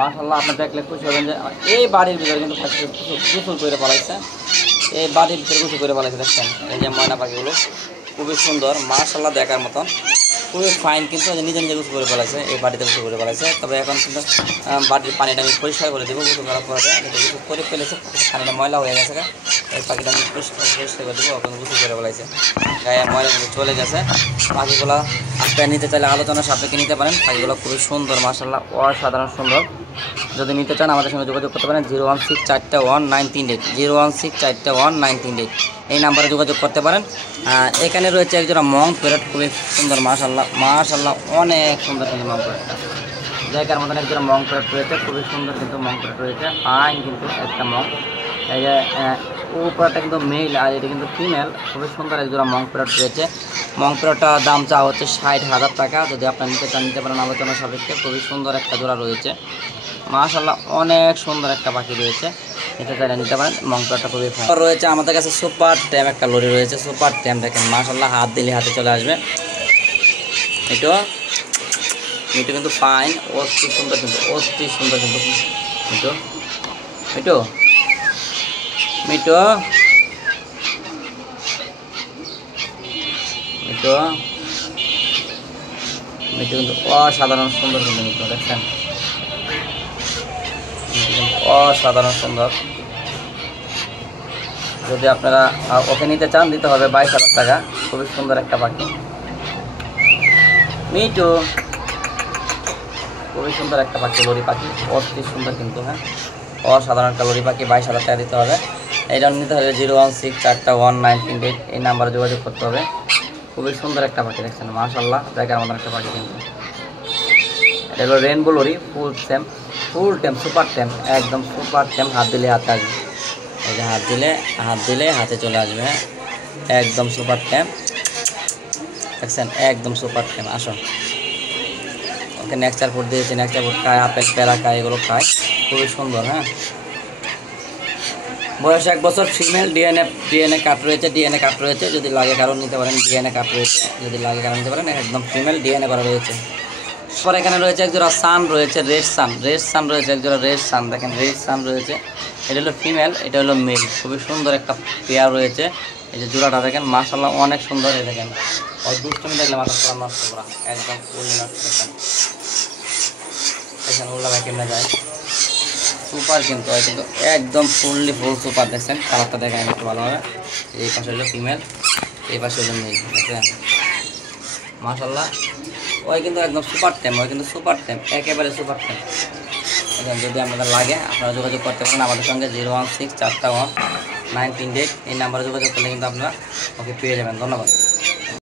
মাশাআল্লাহ আপনি দেখলে খুশি হবেন যে এই বাড়ির ভিতরে কিন্তু গোসল করে পালাইছে, এই বাড়ির ভিতরে গোসল করে পালাইছে। দেখছেন এই যে ময়না পাখিগুলো খুবই সুন্দর মাশাআল্লাহ দেখার মতন, খুবই ফাইন। কিন্তু নিজে নিজে গোসল করে ফেলাইছে, এই বাড়িতে গোসল করে ফেলাইছে। তবে এখন কিন্তু বাড়ির পানিটা আমি পরিষ্কার করে দেবো গোসল করার পরে। গোসল করে ফেলেছে, পানিটা ময়লা হয়ে গেছে, এই পাখিটা আমি পরিষ্কার করে দেবো। এখন গোসল করে ফেলাইছে, গায়ে ময়লা চলে গেছে। পাখিগুলো আপনি নিতে চাইলে আলোচনা সাপেক্ষে নিতে পারেন। পাখিগুলো খুবই সুন্দর মাশাআল্লাহ, অসাধারণ সুন্দর। যদি নিতে চান আমাদের সঙ্গে যোগাযোগ করতে পারেন 016419338, 016419338 এই নাম্বারে যোগাযোগ করতে পারেন। এখানে রয়েছে একজোড়া মং প্যারট, খুবই সুন্দর মাশাআল্লাহ মাশাআল্লাহ, অনেক সুন্দর কিন্তু মং প্যারটটা। জায়গার মতন একজোড়া মং প্যারট রয়েছে, খুবই সুন্দর কিন্তু মং প্যারট রয়েছে, ফাইন কিন্তু একটা মং। এই যে উপরটা কিন্তু মেল আর এটা কিন্তু ফিমেল, খুবই সুন্দর একজোড়া মং প্যারট রয়েছে। মং প্যারটটার দাম চা হচ্ছে 60,000 টাকা। যদি আপনার নিতে চান নিতে পারেন আলোচনা সাপেক্ষে। খুবই সুন্দর একটা জোড়া রয়েছে মাশাআল্লাহ, অনেক সুন্দর একটা পাখি রয়েছে, নিতে চাইলে নিতে পারেন। মং প্যারটটা খুবই ফাইন রয়েছে। আমাদের কাছে সুপার ট্যাম একটা লরি রয়েছে, সুপার ট্যাম দেখেন মাশাআল্লাহ, হাত দিলে হাতে চলে আসবে। এটা কিন্তু ফাইন, অতি সুন্দর কিন্তু, অতি সুন্দর কিন্তু। মিটো মিটো মিটো মিটো মিটো কিন্তু অসাধারণ সুন্দর কিন্তু মিটো, দেখছেন অসাধারণ সুন্দর। যদি আপনারা ওকে নিতে চান দিতে হবে 22,000 টাকা। খুবই সুন্দর একটা পাখি মিটু, খুবই সুন্দর একটা পাখি, লরি পাখি, অতি সুন্দর কিন্তু। হ্যাঁ, অসাধারণ একটা লরি পাখি, 22,000 টাকা দিতে হবে। এইটা নিতে হবে 016419338 এই নাম্বারে যোগাযোগ করতে হবে। খুবই সুন্দর একটা পাখি, দেখছেন মাশাআল্লাহ দেখার মতন একটা পাখি কিন্তু। এটা হলো রেনবো লরি, ফুল টেম সুপার টেম, একদম সুপার টেম। হাত দিলে হাতে আসবে, এই যে হাত দিলে হাতে চলে আসবে। হ্যাঁ, একদম সুপার টেম, দেখছেন একদম সুপার টেম। আসো, ওকে নেকচার ফুড দিয়েছি, নেকচার ফুড খায়, আপেল প্যারা খায়, এগুলো খায়, খুবই সুন্দর। হ্যাঁ, বয়স 1 বছর, ফিমেল, ডিএনএ কাট রয়েছে, যদি লাগে কারণ নিতে পারেন। ডিএনএ কাট রয়েছে, যদি লাগে কারণ নিতে পারেন। একদম ফিমেল, ডিএনএ করা রয়েছে। পরে এখানে রয়েছে একজোড়া সান রয়েছে, রেড সান রয়েছে, একজোড়া রেড সান, দেখেন রেড সান রয়েছে। এটা হলো ফিমেল, এটা হলো মেল, খুবই সুন্দর একটা পেয়ার রয়েছে। এই যে জোড়াটা দেখেন মাশাআল্লাহ, অনেক সুন্দর। এই দেখেন দুষ্টমি দেখলে মাথা পুরো নষ্ট করা, একদম ফুল নষ্ট। দেখেন ওগুলা কেমনে যায়, সুপার কিন্তু একদম ফুল সুপার। দেখছেন কালারটা দেখেন একটু ভালোভাবে। এই পাশে হলো ফিমেল, এই পাশে হলো মেল, দেখছেন মাশাআল্লাহ। ওই কিন্তু একদম সুপার টেম, একেবারে সুপার টেম। যদি আপনাদের লাগে আপনারা যোগাযোগ করতে পারেন আমাদের সঙ্গে 016419338 এই নাম্বারে যোগাযোগ করলে কিন্তু আপনারা ওকে পেয়ে যাবেন। ধন্যবাদ।